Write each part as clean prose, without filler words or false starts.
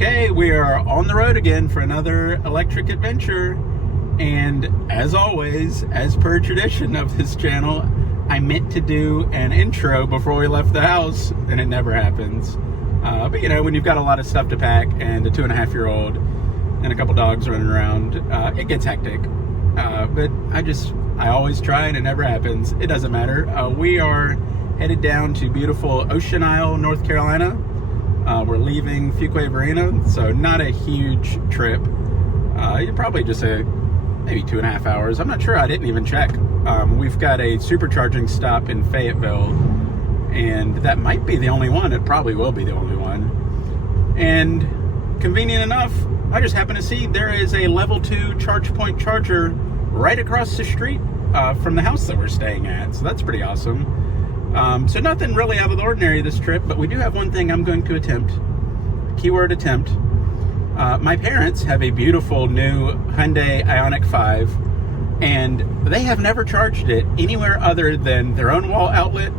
Okay, we are on the road again for another electric adventure. And as always, as per tradition of this channel, I meant to do an intro before we left the house, and it never happens. But you know, when you've got a lot of stuff to pack and a 2.5-year-old and a couple dogs running around, it gets hectic. But I always try and it never happens. It doesn't matter. We are headed down to beautiful Ocean Isle, North Carolina. We're leaving Fuquay-Varina, so not a huge trip. Probably just maybe 2.5 hours. I'm not sure. I didn't even check. We've got a supercharging stop in Fayetteville, and that might be the only one. It probably will be the only one. And convenient enough, I just happen to see there is a level 2 charge point charger right across the street from the house that we're staying at. So that's pretty awesome. So nothing really out of the ordinary this trip, but we do have one thing I'm going to attempt. Keyword attempt. My parents have a beautiful new Hyundai ioniq5, and they have never charged it anywhere other than their own wall outlet,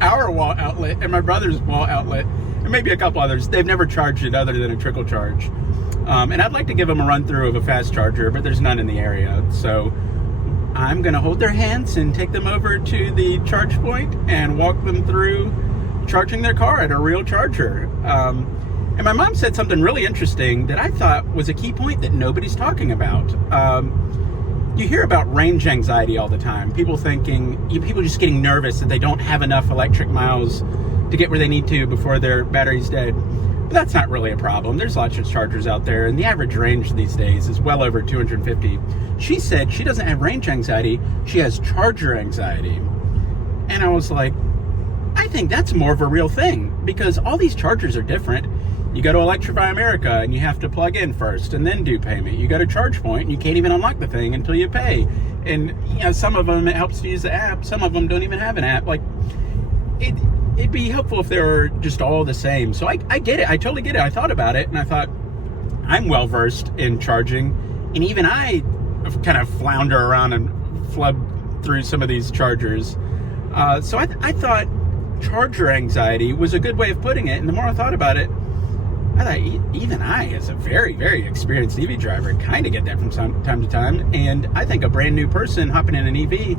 our wall outlet, and my brother's wall outlet, and maybe a couple others. They've never charged it other than a trickle charge. And I'd like to give them a run through of a fast charger, but there's none in the area. So I'm going to hold their hands and take them over to the charge point and walk them through charging their car at a real charger. And my mom said something really interesting that I thought was a key point that nobody's talking about. You hear about range anxiety all the time. People just getting nervous that they don't have enough electric miles to get where they need to before their battery's dead. But that's not really a problem. There's lots of chargers out there, and the average range these days is well over 250. She said she doesn't have range anxiety, she has charger anxiety. And I was like, I think that's more of a real thing, because all these chargers are different. You go to Electrify America and you have to plug in first and then do payment. You go to ChargePoint and you can't even unlock the thing until you pay. And you know, some of them it helps to use the app, some of them don't even have an app. Like, it'd be helpful if they were just all the same. So I get it. I totally get it. I thought about it and I thought, I'm well versed in charging, and even I kind of flounder around and flub through some of these chargers. So I thought charger anxiety was a good way of putting it. And the more I thought about it, I thought even I, as a very, very experienced EV driver, kind of get that from time to time. And I think a brand new person hopping in an EV,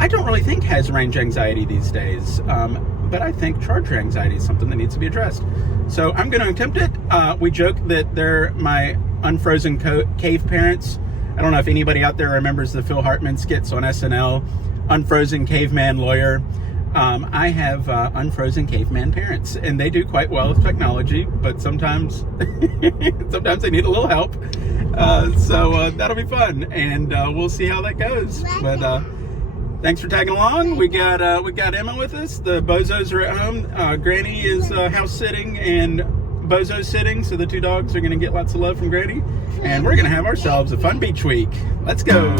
I don't really think has range anxiety these days. But I think charger anxiety is something that needs to be addressed. So I'm going to attempt it. We joke that they're my unfrozen cave parents. I don't know if anybody out there remembers the Phil Hartman skits on SNL, Unfrozen Caveman Lawyer. I have unfrozen caveman parents, and they do quite well with technology, but sometimes they need a little help. So that'll be fun, and we'll see how that goes. But thanks for tagging along. We got Emma with us. The bozos are at home. Granny is house sitting and bozo's sitting, so the two dogs are going to get lots of love from Granny, and we're going to have ourselves a fun beach week. Let's go.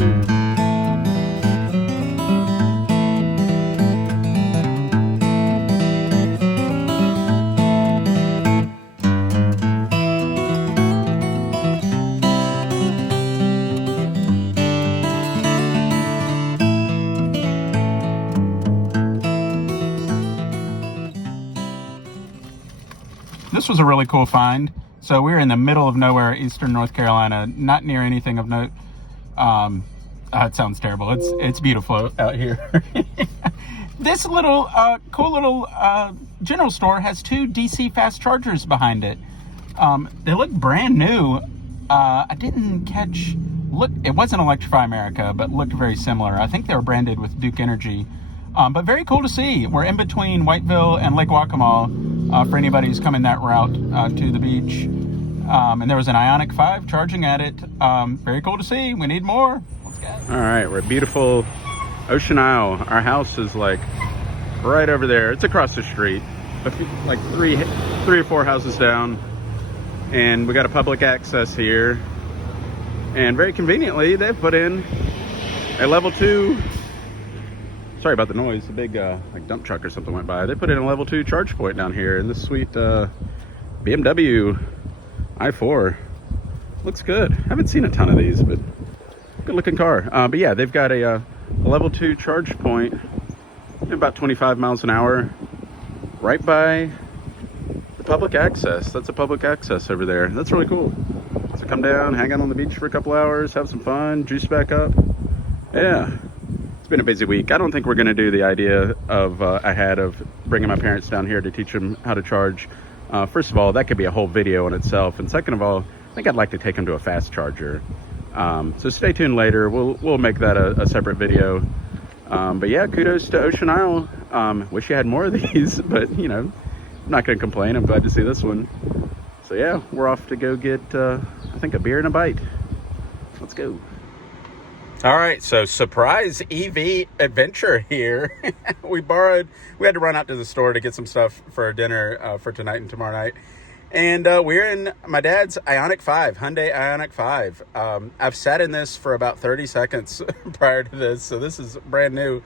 This was a really cool find. So we're in the middle of nowhere, eastern North Carolina, not near anything of note. It sounds terrible. It's beautiful out here. This little cool little general store has 2 DC fast chargers behind it. They look brand new. I didn't it wasn't Electrify America, but looked very similar. I think they were branded with Duke Energy. But very cool to see. We're in between Whiteville and Lake Waccamaw. For anybody who's coming that route to the beach. And there was an ioniq5 charging at it. Very cool to see. We need more. Let's go. All right, we're at beautiful Ocean Isle. Our house is like right over there. It's across the street, like three or four houses down. And we got a public access here. And very conveniently, they've put in a level 2. Sorry about the noise. A big like dump truck or something went by. They put in a level 2 charge point down here in this sweet BMW i4. Looks good. Haven't seen a ton of these, but good looking car. But yeah, they've got a level 2 charge point, about 25 miles an hour, right by the public access. That's a public access over there. That's really cool. So come down, hang out on the beach for a couple hours, have some fun, juice back up. Yeah, it's been a busy week. I don't think we're gonna do the idea of I had of bringing my parents down here to teach them how to charge. First of all, that could be a whole video in itself. And second of all, I think I'd like to take them to a fast charger. So stay tuned later. We'll make that a separate video. But yeah, kudos to Ocean Isle. Wish you had more of these, but you know, I'm not gonna complain. I'm glad to see this one. So yeah, we're off to go get, I think, a beer and a bite. Let's go. All right, so surprise EV adventure here. We had to run out to the store to get some stuff for dinner for tonight and tomorrow night. And we're in my dad's ioniq5, Hyundai ioniq5. I've sat in this for about 30 seconds prior to this, so this is brand new.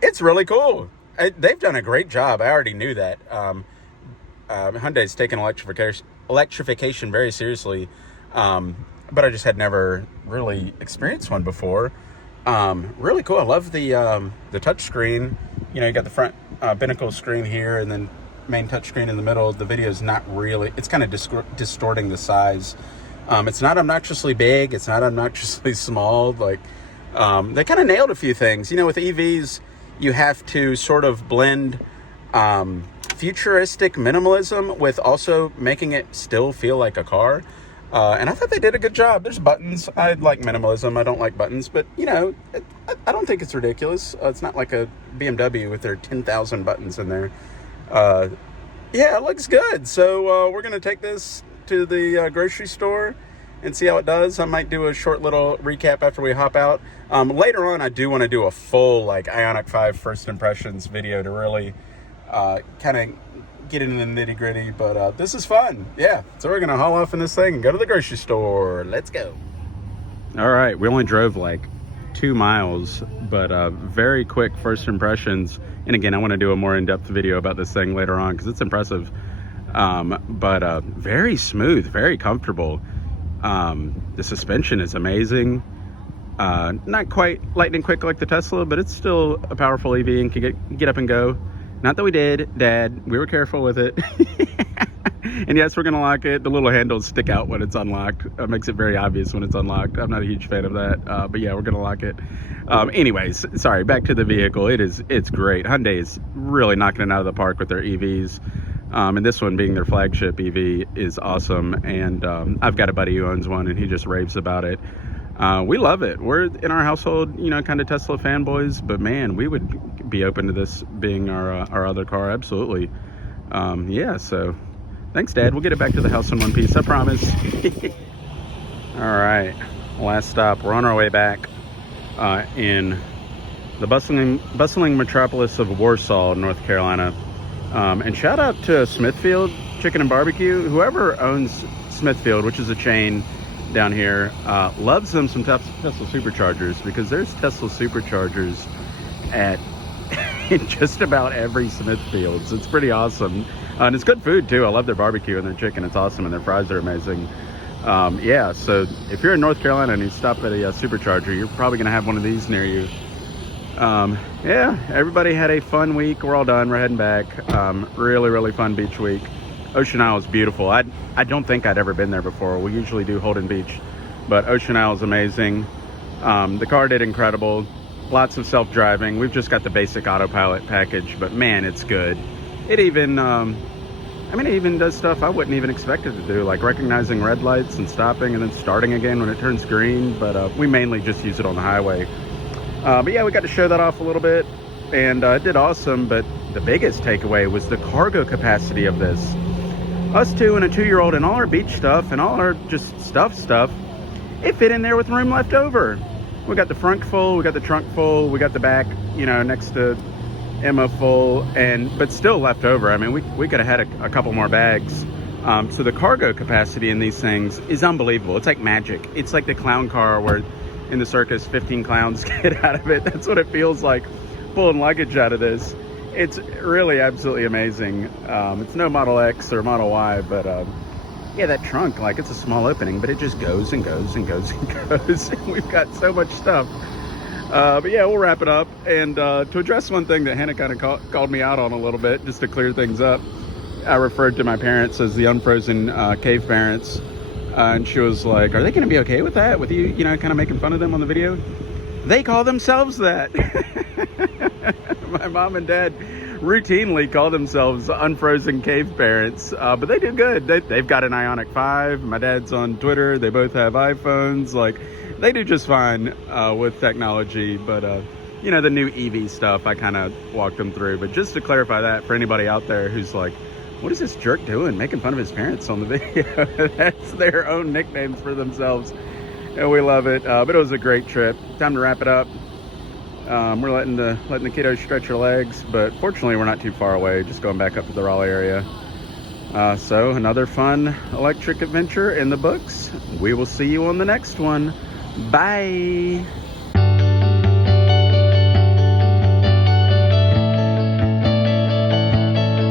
It's really cool. They've done a great job. I already knew that. Hyundai's taken electrification very seriously, but I just had never really experienced one before. Really cool. I love the touch screen. You know, you got the front binnacle screen here, and then main touchscreen in the middle. The video is not really, it's kind of distorting the size. It's not obnoxiously big, it's not obnoxiously small. Like they kind of nailed a few things. You know, with EVs you have to sort of blend futuristic minimalism with also making it still feel like a car, and I thought they did a good job. There's buttons. I like minimalism, I don't like buttons, but you know, I don't think it's ridiculous. It's not like a BMW with their 10,000 buttons in there. Yeah, it looks good. So we're gonna take this to the grocery store and see how it does. I might do a short little recap after we hop out. Later on, I do want to do a full like ioniq5 first impressions video to really kind of get into the nitty gritty. But this is fun. Yeah, so we're gonna haul off in this thing and go to the grocery store. Let's go. All right, we only drove like 2 miles, but very quick first impressions. And again, I want to do a more in-depth video about this thing later on because it's impressive. But very smooth, very comfortable. The suspension is amazing. Not quite lightning quick like the Tesla, but it's still a powerful EV and can get up and go. Not that we did, Dad. We were careful with it. And yes, we're gonna lock it. The little handles stick out when it's unlocked. It makes it very obvious when it's unlocked. I'm not a huge fan of that, but yeah, we're gonna lock it. Anyways, sorry, back to the vehicle. It's great. Hyundai is really knocking it out of the park with their EVs. And this one being their flagship EV is awesome. And I've got a buddy who owns one and he just raves about it. We love it. We're in our household, you know, kind of Tesla fanboys, but man, we would be open to this being our other car. Absolutely. Yeah, so thanks, Dad. We'll get it back to the house in one piece, I promise. All right, last stop. We're on our way back in the bustling metropolis of Warsaw, North Carolina. And shout out to Smithfield Chicken and Barbecue. Whoever owns Smithfield, which is a chain down here, loves them some Tesla superchargers, because there's Tesla superchargers at in just about every Smithfield. So it's pretty awesome. And it's good food too. I love their barbecue and their chicken. It's awesome, and their fries are amazing. Yeah, so if you're in North Carolina and you stop at a supercharger, you're probably gonna have one of these near you. Yeah, everybody had a fun week. We're all done. We're heading back. Really fun beach week. Ocean Isle is beautiful. I don't think I'd ever been there before. We usually do Holden Beach, but Ocean Isle is amazing. The car did incredible. Lots of self-driving. We've just got the basic autopilot package, but man, it's good. It even, I mean, it even does stuff I wouldn't even expect it to do, like recognizing red lights and stopping and then starting again when it turns green. But we mainly just use it on the highway. But yeah, we got to show that off a little bit, and it did awesome. But the biggest takeaway was the cargo capacity of this. Us two and a 2-year-old and all our beach stuff and all our just stuff, it fit in there with room left over. We got the front full, we got the trunk full, we got the back, you know, next to Emma full, but still left over. I mean, we could have had a couple more bags. So the cargo capacity in these things is unbelievable. It's like magic. It's like the clown car where in the circus 15 clowns get out of it. That's what it feels like, pulling luggage out of this. It's really absolutely amazing. It's no Model X or Model Y, but yeah, that trunk, like, it's a small opening, but it just goes and goes and goes and goes. We've got so much stuff. But yeah, we'll wrap it up. And to address one thing that Hannah kind of called me out on a little bit, just to clear things up, I referred to my parents as the unfrozen cave parents. And she was like, are they going to be okay with that? With you know, kind of making fun of them on the video? They call themselves that. My mom and dad routinely call themselves unfrozen cave parents, but they do good. They've got an ioniq5. My dad's on Twitter. They both have iPhones. Like, they do just fine with technology, but you know, the new EV stuff, I kind of walked them through. But just to clarify that for anybody out there who's like, what is this jerk doing, making fun of his parents on the video? That's their own nicknames for themselves, and we love it. But it was a great trip. Time to wrap it up. We're letting the kiddos stretch their legs, but fortunately we're not too far away, just going back up to the Raleigh area. So another fun electric adventure in the books. We will see you on the next one. Bye.